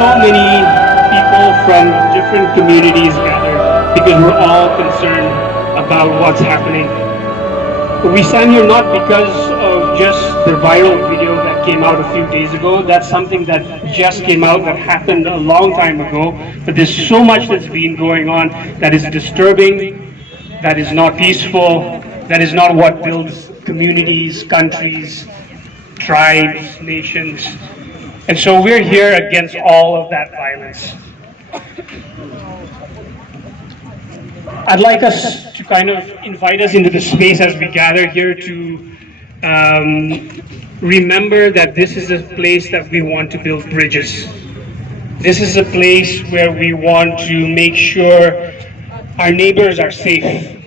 so many people from different communities gathered because we're all concerned about what's happening. We stand here not because of just the viral video that came out a few days ago. That's something that just came out, that happened a long time ago. But there's so much that's been going on that is disturbing, that is not peaceful, that is not what builds communities, countries, tribes, nations. And so we're here against all of that violence. I'd like us to kind of invite us into the space as we gather here to remember that this is a place that we want to build bridges. This is a place where we want to make sure our neighbors are safe,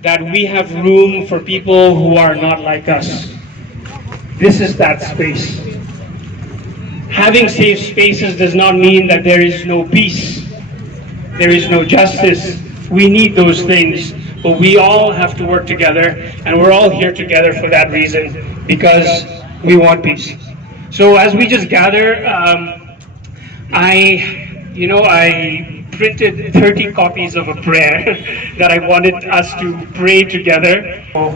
that we have room for people who are not like us. This is that space. Having safe spaces does not mean that there is no peace, there is no justice. We need those things, but we all have to work together, and we're all here together for that reason, because we want peace. So as we just gather, I printed 30 copies of a prayer that I wanted us to pray together. So,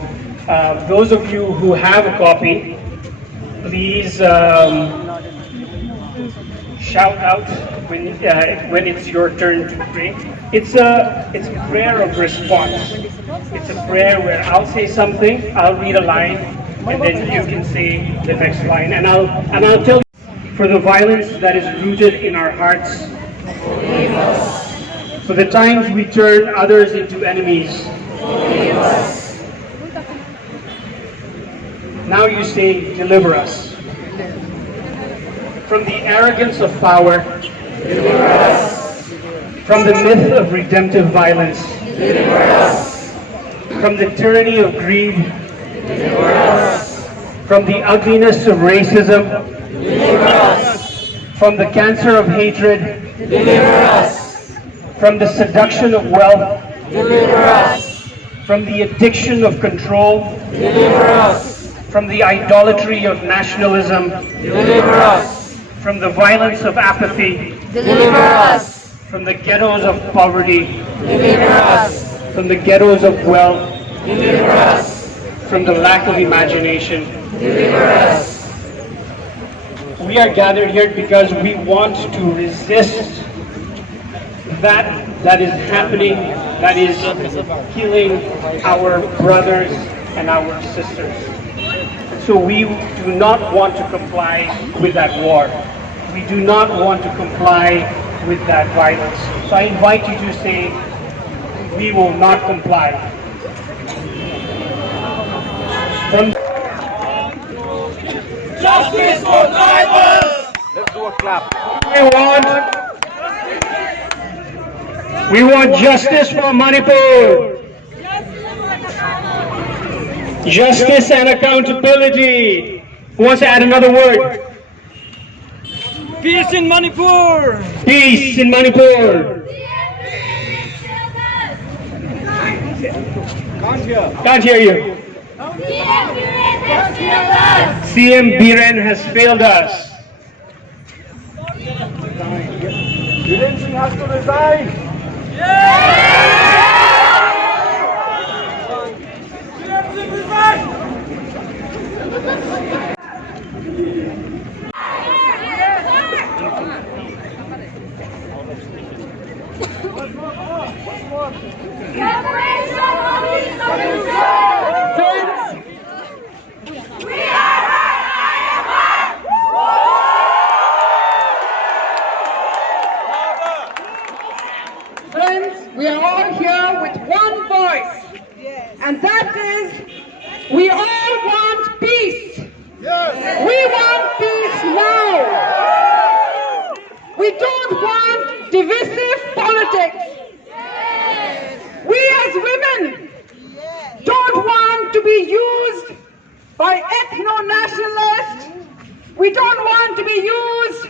those of you who have a copy, please shout out when it's your turn to pray. It's a prayer of response. It's a prayer where I'll say something, I'll read a line, and then you can say the next line. And I'll tell you, for the violence that is rooted in our hearts, forgive us. For the times we turn others into enemies, forgive us. Now you say, deliver us. From the arrogance of power, deliver us. From the myth of redemptive violence, deliver us. From the tyranny of greed, deliver us. From the ugliness of racism, deliver us. From the cancer of hatred, deliver us. From the seduction of wealth, deliver us. From the addiction of control, deliver us. From the idolatry of nationalism, deliver us. From the violence of apathy, deliver us. From the ghettos of poverty, deliver us. From the ghettos of wealth, deliver us. From the lack of imagination, deliver us. We are gathered here because we want to resist that is happening, that is killing our brothers and our sisters. So we do not want to comply with that war. We do not want to comply with that violence. So I invite you to say, we will not comply. Justice for drivers! Let's do a clap. We want justice for Manipur. Justice and accountability. Who wants to add another word? Peace in Manipur! Peace in Manipur. Can't hear you. CM Biren has failed us. Didn't we have to resign? Friends, we are all here with one voice, and that is, we all want peace. We want peace now. We don't want divisive politics. We as women don't want to be used by ethno-nationalists. We don't want to be used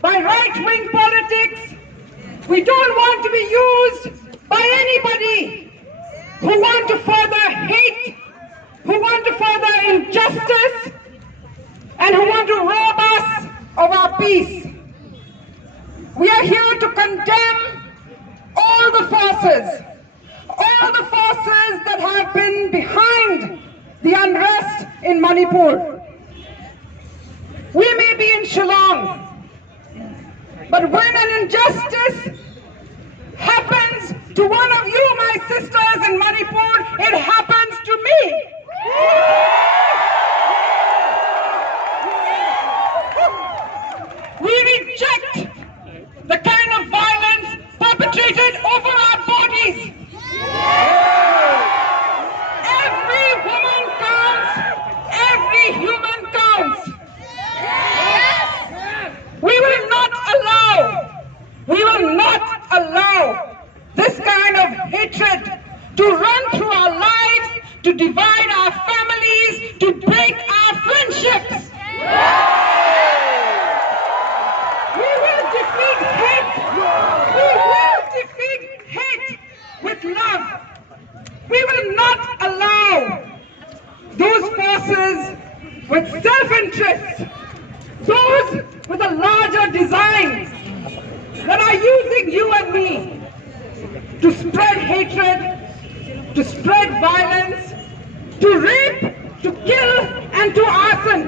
by right-wing politics. We don't want to be used by anybody who want to further hate, who want to further injustice, and who want to rob us of our peace. we are here to condemn all the forces that have been behind the unrest in Manipur. We may be in Shillong, but when an injustice happens to one of you, my sisters in Manipur, it happens to me. We reject the kind of violence perpetrated over our bodies. Every woman counts, every human counts. We will not allow this kind of hatred to run through our lives, to divide our families, to break our friendships. We will defeat hate. We will defeat hate with love. We will not allow those forces with self-interest, those with a larger design, that are using you and me to spread hatred, to spread violence, to rape, to kill, and to arson.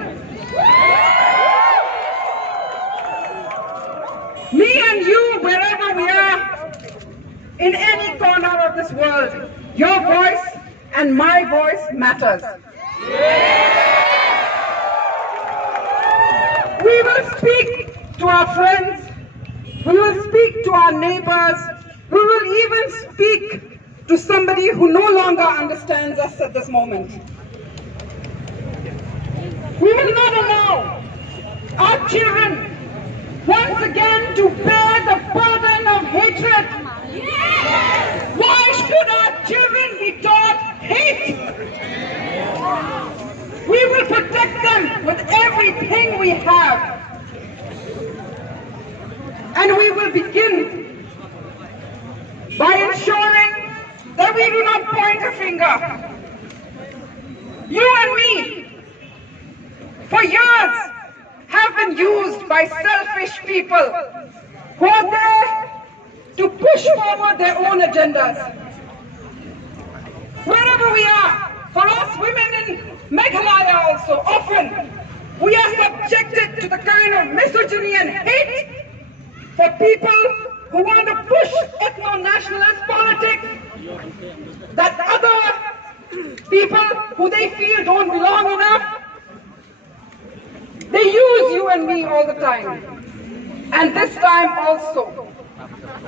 Me and you, wherever we are, in any corner of this world, your voice and my voice matters. We will speak to our friends, we will speak to our neighbors, we will even speak to somebody who no longer understands us at this moment. We will not allow our children once again to bear the burden of hatred. Why should our children be taught hate? We will protect them with everything we have. And we will begin by ensuring that we do not point a finger. You and me, for years, have been used by selfish people who are there to push forward their own agendas. Wherever we are, for us women in Meghalaya also, often we are subjected to the kind of misogyny and hate for people who want to push ethno-nationalist politics, that other people who they feel don't belong enough, they use you and me all the time. And this time also,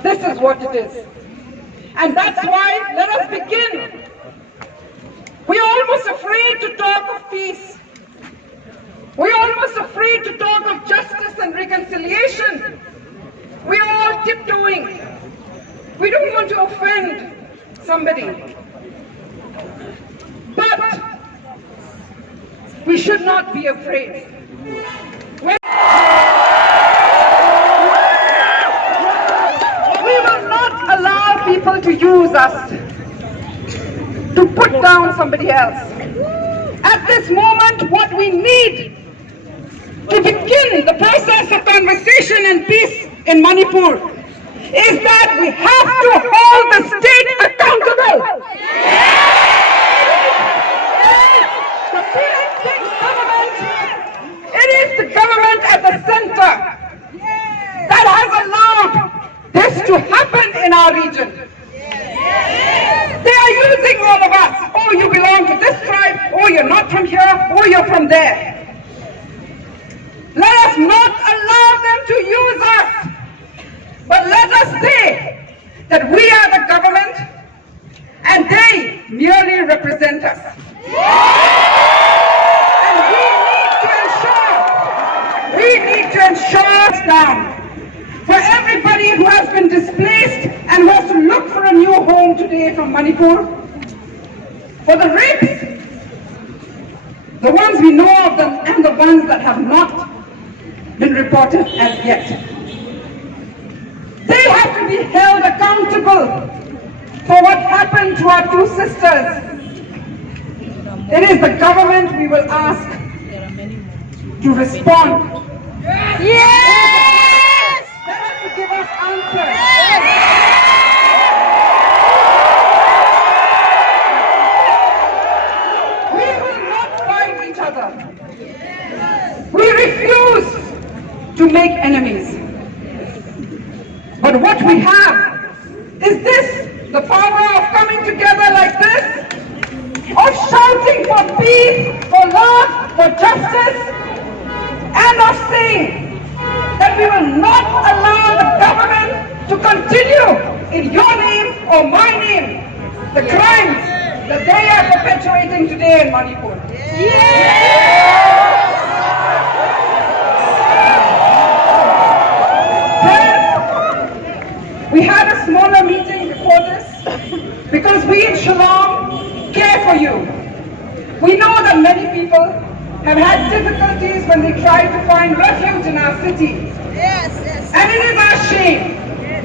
this is what it is. And that's why, let us begin. We are almost afraid to talk of peace. We are almost afraid to talk of justice and reconciliation. We are all tiptoeing. We don't want to offend somebody. But we should not be afraid. We will not allow people to use us to put down somebody else. At this moment, what we need to begin the process of conversation and peace in Manipur is that we have to hold the state accountable. The PM's government, it is the government at the center that has allowed this to happen in our region. They are using all of us. Oh, you belong to this tribe. Oh, you're not from here. Oh, you're from there. Let us not allow them to use us. But let us say that we are the government and they merely represent us. And we need to ensure now for everybody who has been displaced and wants to look for a new home today from Manipur, for the rapes, the ones we know of them and the ones that have not been reported as yet. They have to be held accountable for what happened to our two sisters. It is the government we will ask to respond. Yes! They have to give us to make enemies. But what we have is this, the power of coming together like this, of shouting for peace, for love, for justice, and of saying that we will not allow the government to continue in your name or my name the crimes that they are perpetuating today in Manipur. Friends, we had a smaller meeting before this because we in Shillong care for you. We know that many people have had difficulties when they try to find refuge in our city. And it is our shame.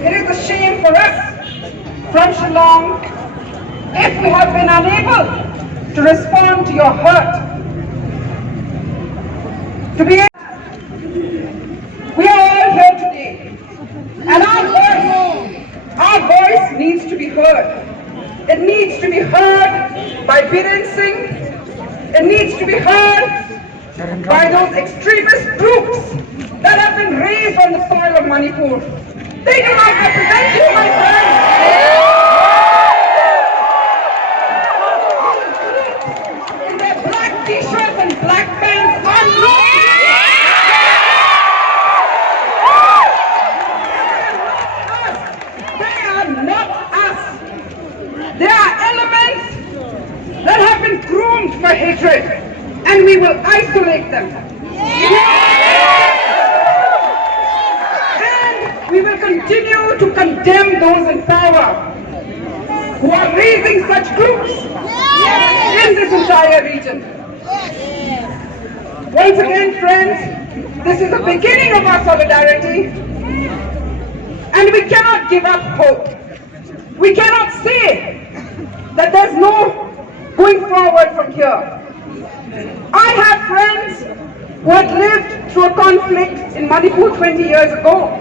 It is a shame for us from Shillong if we have been unable to respond to your hurt. We are all here today, and our voice needs to be heard. It needs to be heard by Biren Singh. It needs to be heard by those extremist groups that have been raised on the soil of Manipur. They do not represent you, my friends. In their black t-shirts and black pants are not. They are not us. They are elements that have been groomed for hatred, and we will isolate them. And we will continue to condemn those in power who are raising such groups in this entire region. Once again, friends, this is the beginning of our solidarity, and we cannot give up hope. We cannot say that there's no going forward from here. I have friends who had lived through a conflict in Manipur 20 years ago.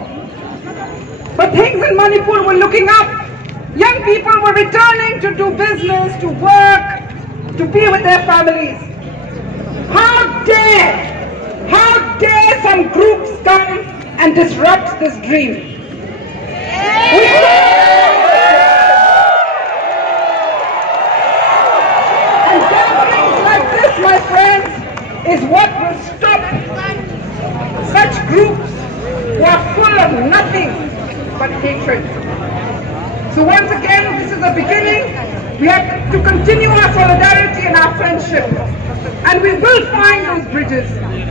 But things in Manipur were looking up. Young people were returning to do business, to work, to be with their families. How dare some groups come and disrupt this dream? And gatherings like this, my friends, is what will stop such groups who are full of nothing but hatred. So once again, this is the beginning. We have to continue our solidarity and our friendship. And we will find those bridges.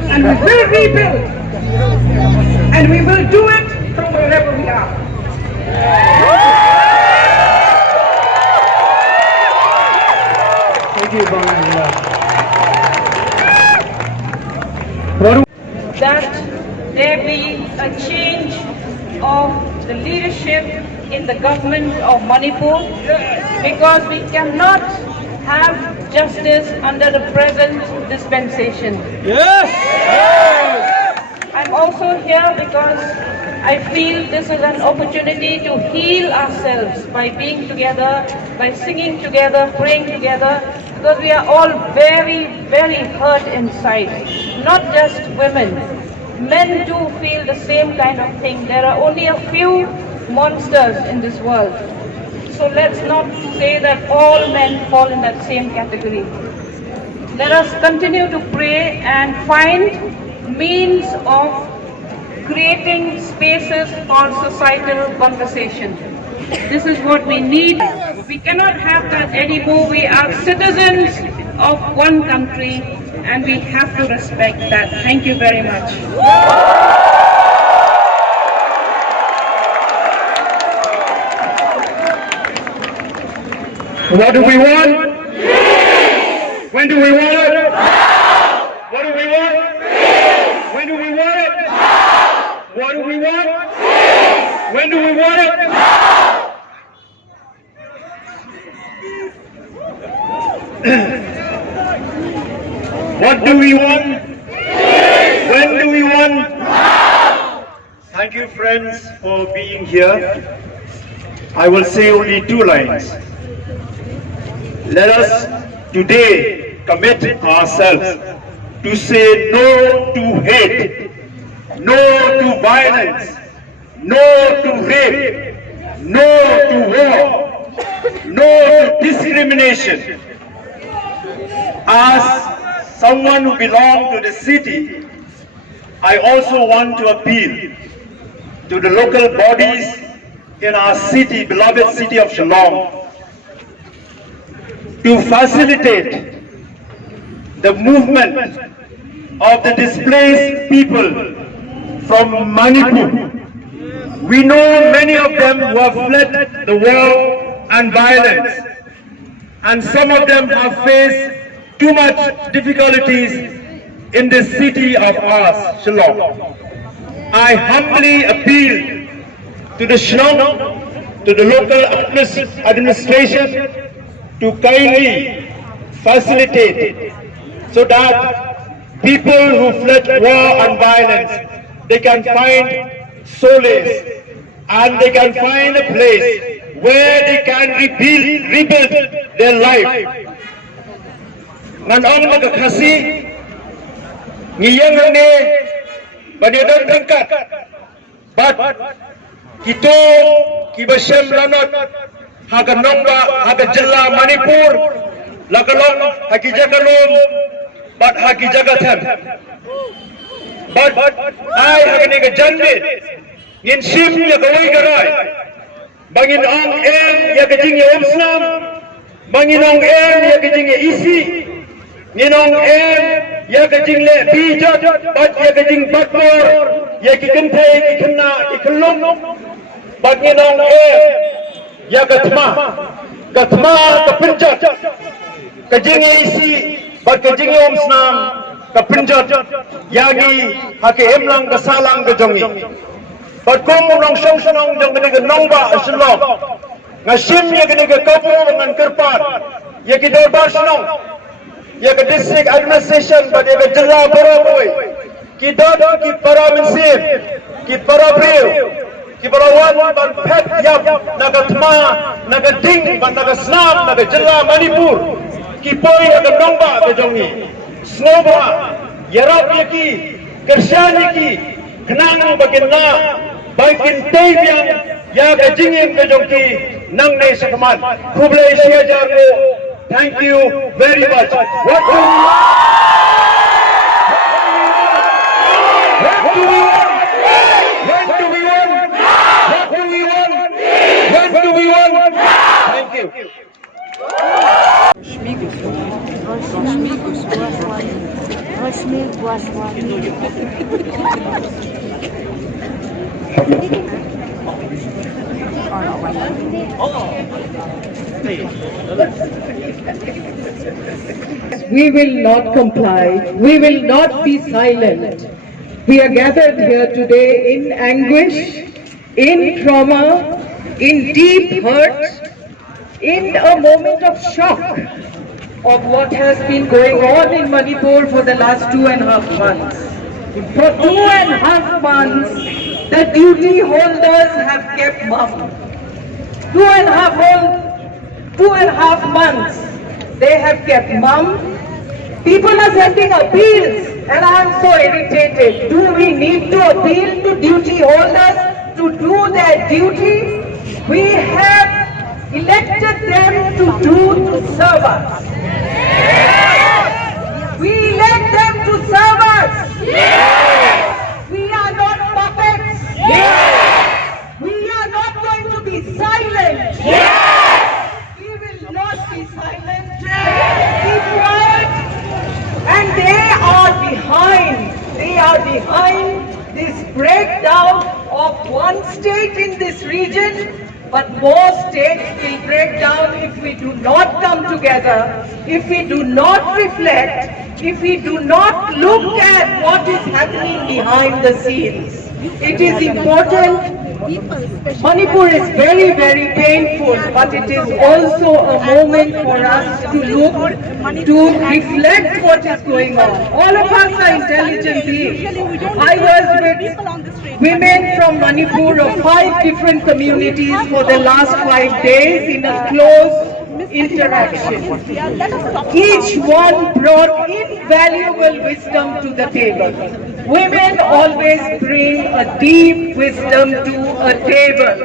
And we will rebuild. And we will do it from wherever we are. Thank you, that there be a change of the leadership in the government of Manipur, because we cannot have justice under the present dispensation. I'm also here because I feel this is an opportunity to heal ourselves by being together, by singing together, praying together, because we are all very, very hurt inside. Not just women. Men do feel the same kind of thing. There are only a few monsters in this world. So let's not say that all men fall in that same category. Let us continue to pray and find means of creating spaces for societal conversation. This is what we need. We cannot have that anymore. We are citizens of one country and we have to respect that. Thank you very much. What do we want? Peace! When do we want it? Now! What do we want? Peace! When do we want it? Now! What do we want? Peace! When do we want it? Now! What do we want? Peace! When do we want? Now! Thank you, friends, for being here. I will say only 2 lines. Let us today commit ourselves to say no to hate, no to violence, no to rape, no to war, no to discrimination. As someone who belongs to the city, I also want to appeal to the local bodies in our city, beloved city of Shillong, to facilitate the movement of the displaced people from Manipur. We know many of them who have fled the war and violence, and some of them have faced too much difficulties in this city of ours, Shillong. I humbly appeal to the Shillong, to the local administration, to kindly facilitate so that people who fled war and violence, they can find solace and they can find a place where they can rebuild their life. Nganong magkakasi, ngiyang ni banidang tangkat, but ito kibasyam lanot haga nongba haga jilla Manipur lagalong hagi jagalom but hagi jagatan but ay haga niga jandi ngin sim ya gawai garay bangin ong ya gajing ya umslam bangin ong ya gajing ya isi nginong ya gajing le bijat but ya gajing bakmor ya kikente kikena ikelong but nginong ya gatma kapinjat kajing isi but kajing umsnam kapinjat yagi hake emlang kasalang kajongi but kung nong song jong kaniga nongba Shillong ngasim ya kaniga kapu ngan kerpan ya kidorbar Shillong ya ke district administration but ya ke jilla Boroboy ki dot ki paraminsip ki parabril ki parawan ban pet yap naga tma naga ding ban naga snam naga jilla Manipur ki poi naga nongba ke jongi snowba yarap ki kershani ki knang baginna baikin taybiang ya ke jingim ke jongi nang nei sakaman kuble sia jargo. Thank you very much. What do we want? When do we want? What do we want? When do we want? Thank you. We will not comply. We will not be silent. We are gathered here today in anguish, in trauma, in deep hurt, in a moment of shock of what has been going on in Manipur for the last 2.5 months. For 2.5 months, the duty holders have kept mum. 2.5 months, they have kept mum. People are sending appeals, and I am so irritated. Do we need to appeal to duty holders to do their duty? We have elected them to serve us. We elect them to serve us. We are not puppets. We are not going to be silent. We will not be silent. Keep quiet. And they are behind this breakdown of one state in this region, but more states will break down if we do not come together, if we do not reflect, if we do not look at what is happening behind the scenes. It is important. Manipur is very, very painful, but it is also a moment for us to look, to reflect what is going on. All of us are intelligent beings. I was with women from Manipur of 5 different communities for the last 5 days in a close interaction. Each one brought invaluable wisdom to the table. Women always bring a deep wisdom to a table.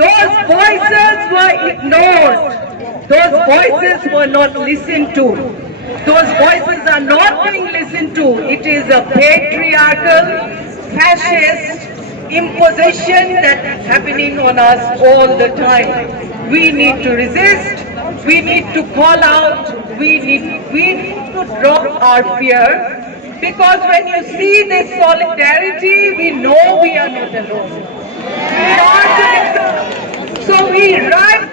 Those voices were ignored. Those voices were not listened to. Those voices are not being listened to. It is a patriarchal, fascist imposition that is happening on us all the time. We need to resist. We need to call out. We need to drop our fear. Because when you see this solidarity, we know we are not alone. So we rise.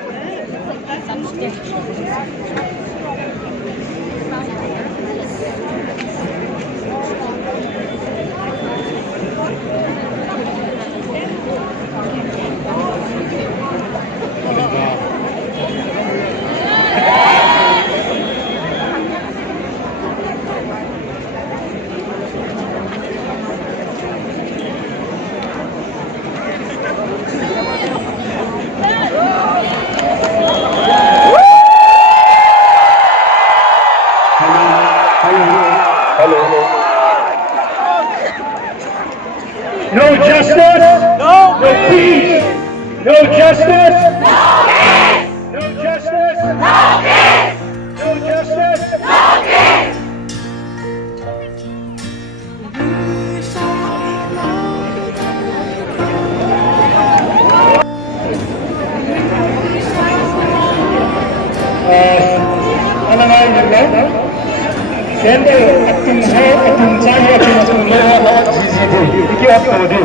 No justice, no peace. No justice, no peace. No justice, no peace. No justice, no peace. Kendi aktimhe aktimcai aktimcai lawan jiji iki aktimde.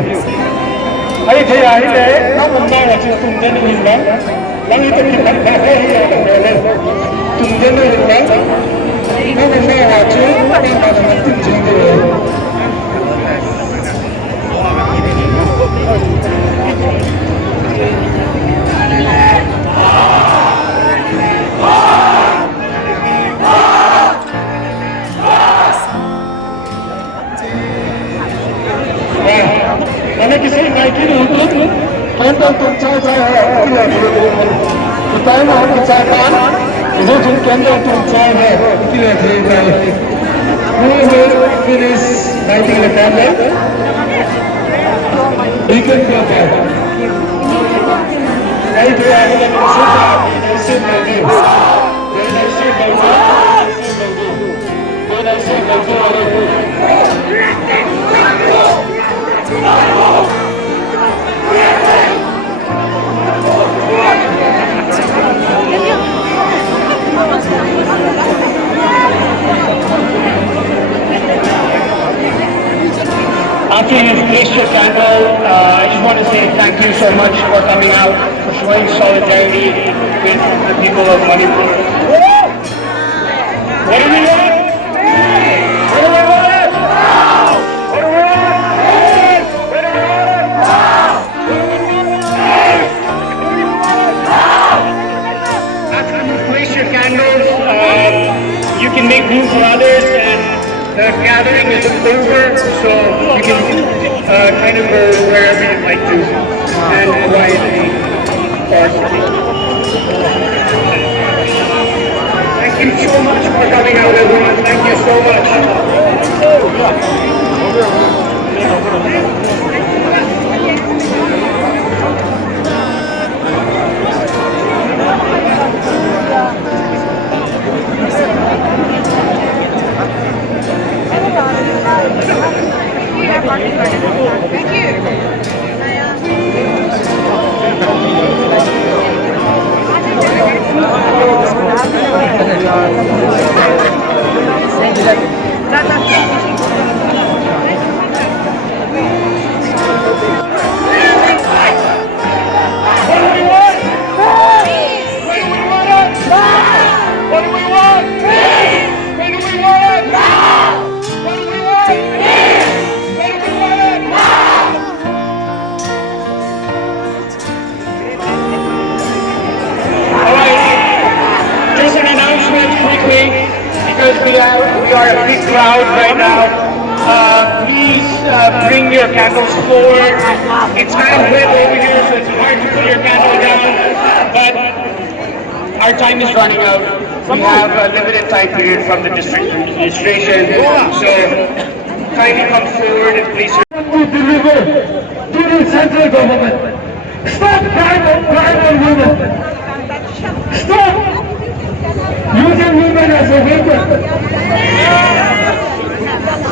Ai thei ai le naumna wachim tumden hinda. Langi to kitha hai hai tumden hinda. Naumna wachim aktimcai. मैंने किसी मायके में होती थी केंद्र तुम चाहे बताए ना हम चाहे कान इसे तुम केंद्र तुम चाहे है इतने थे we will finish lighting the candle. We can go back. I do have a sit After you've placed your candle, I just want to say thank you so much for coming out, for showing solidarity with the people of Manipur. What do we want? What do we want? What do we want? What do we want? After you place your candles, you can make room for others, and the gathering is over, so you can kind of go wherever you'd like to and quietly parsley. Thank you so much for coming out, everyone. Thank you so much. Thank you. We are a big crowd right now. Please bring your candles forward. It's kind of wet over here, so it's hard to put your candle down. But our time is running out. We have a limited time period from the district administration. So kindly come forward and place your... To deliver to the central government. Stop crime on women. Stop using women as a weapon.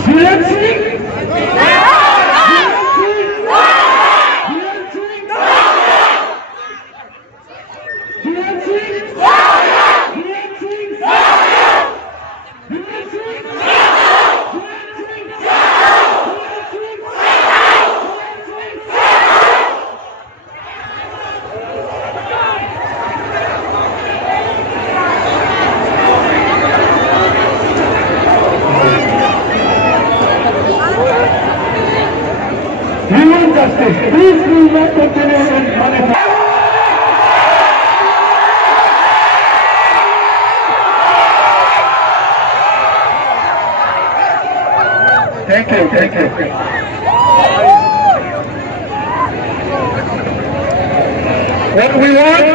Silencing. We want justice. This will not continue in Manipur. Thank you. What do we want?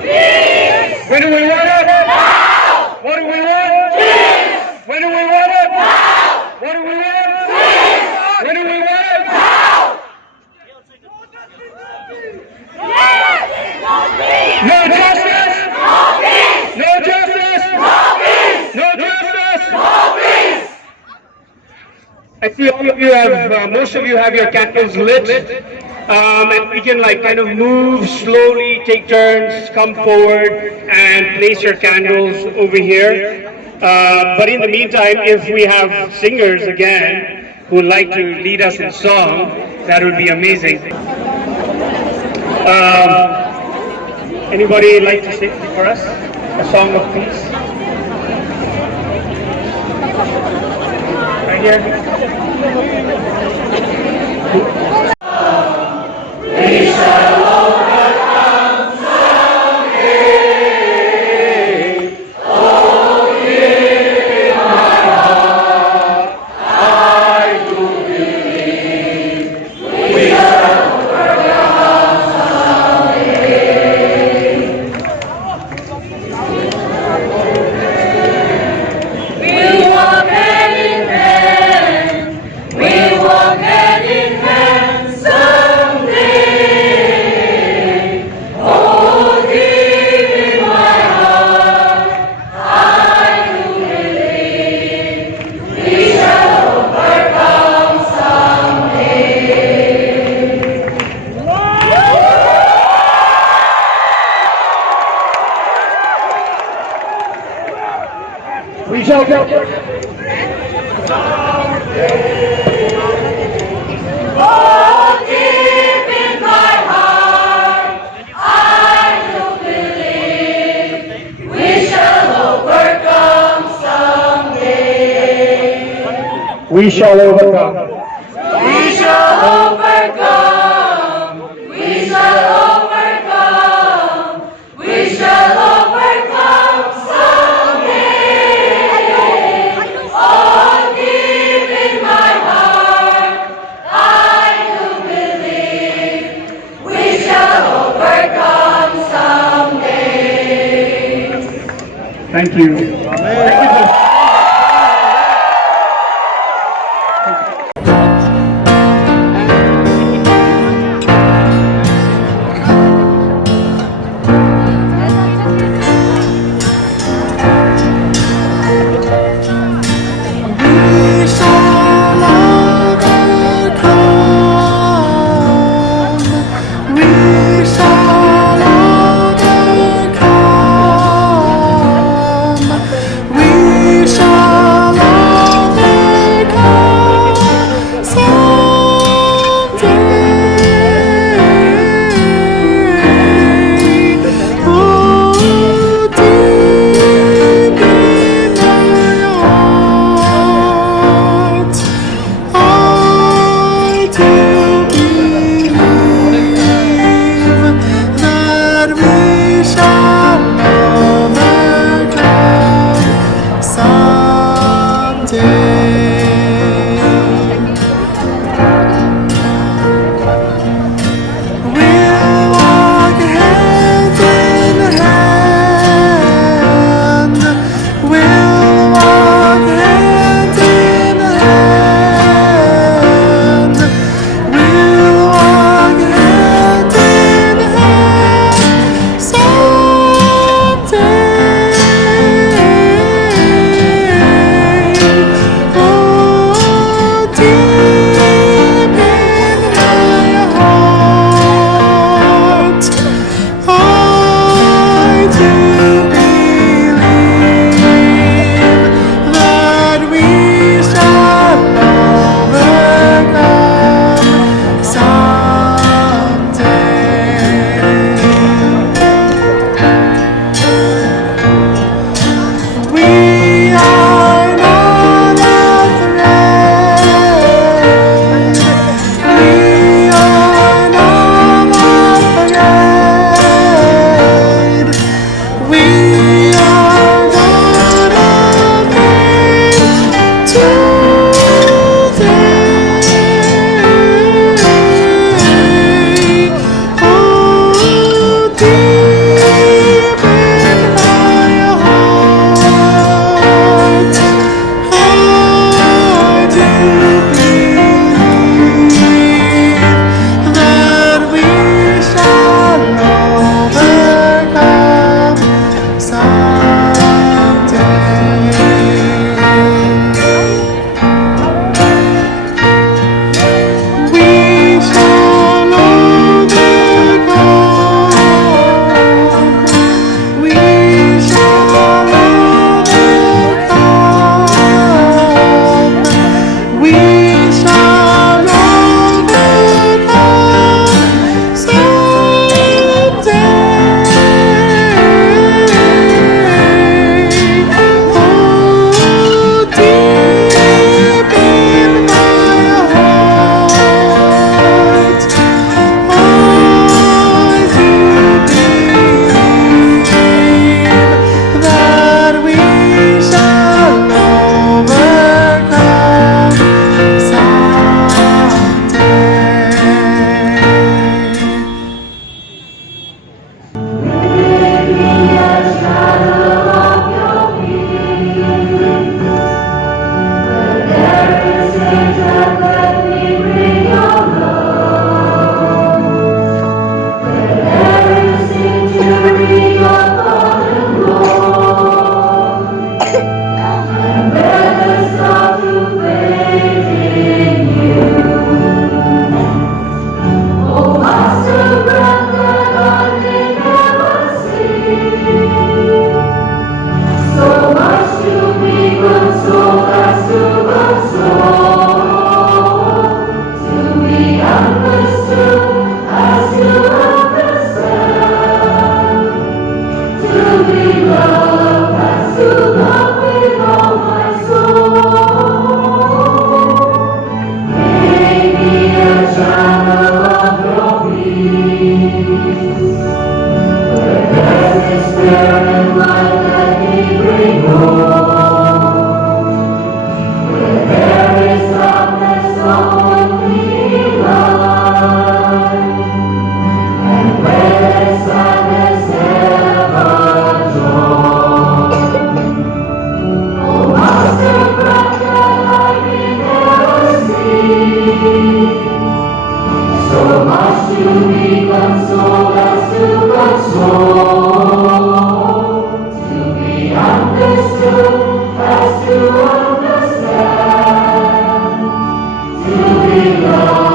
Peace! When do we want it? Now! What do we want? Peace! When do we want it? Now! What do we want? Peace! When do we want it? No justice! No peace! No justice! No peace! No justice! No peace! I see all of you have, most of you have your candles lit, and we can like kind of move slowly, take turns, come forward and place your candles over here. But in the meantime, if we have singers again who would like to lead us in song, that would be amazing. Anybody like to sing for us a song of peace? Right here. We shall overcome someday. Oh, deep in my heart, I do believe we shall overcome someday. We walk hand in hand. We walk hand in hand someday. Oh, deep in my heart, I do believe we shall overcome someday. We shall go. Oh, deep in my heart, I do believe we shall overcome someday. We shall overcome. We shall overcome. We shall overcome. We shall overcome someday. Oh, deep in my heart, I do believe we shall overcome someday. Thank you. Understood has to understand, to be loved.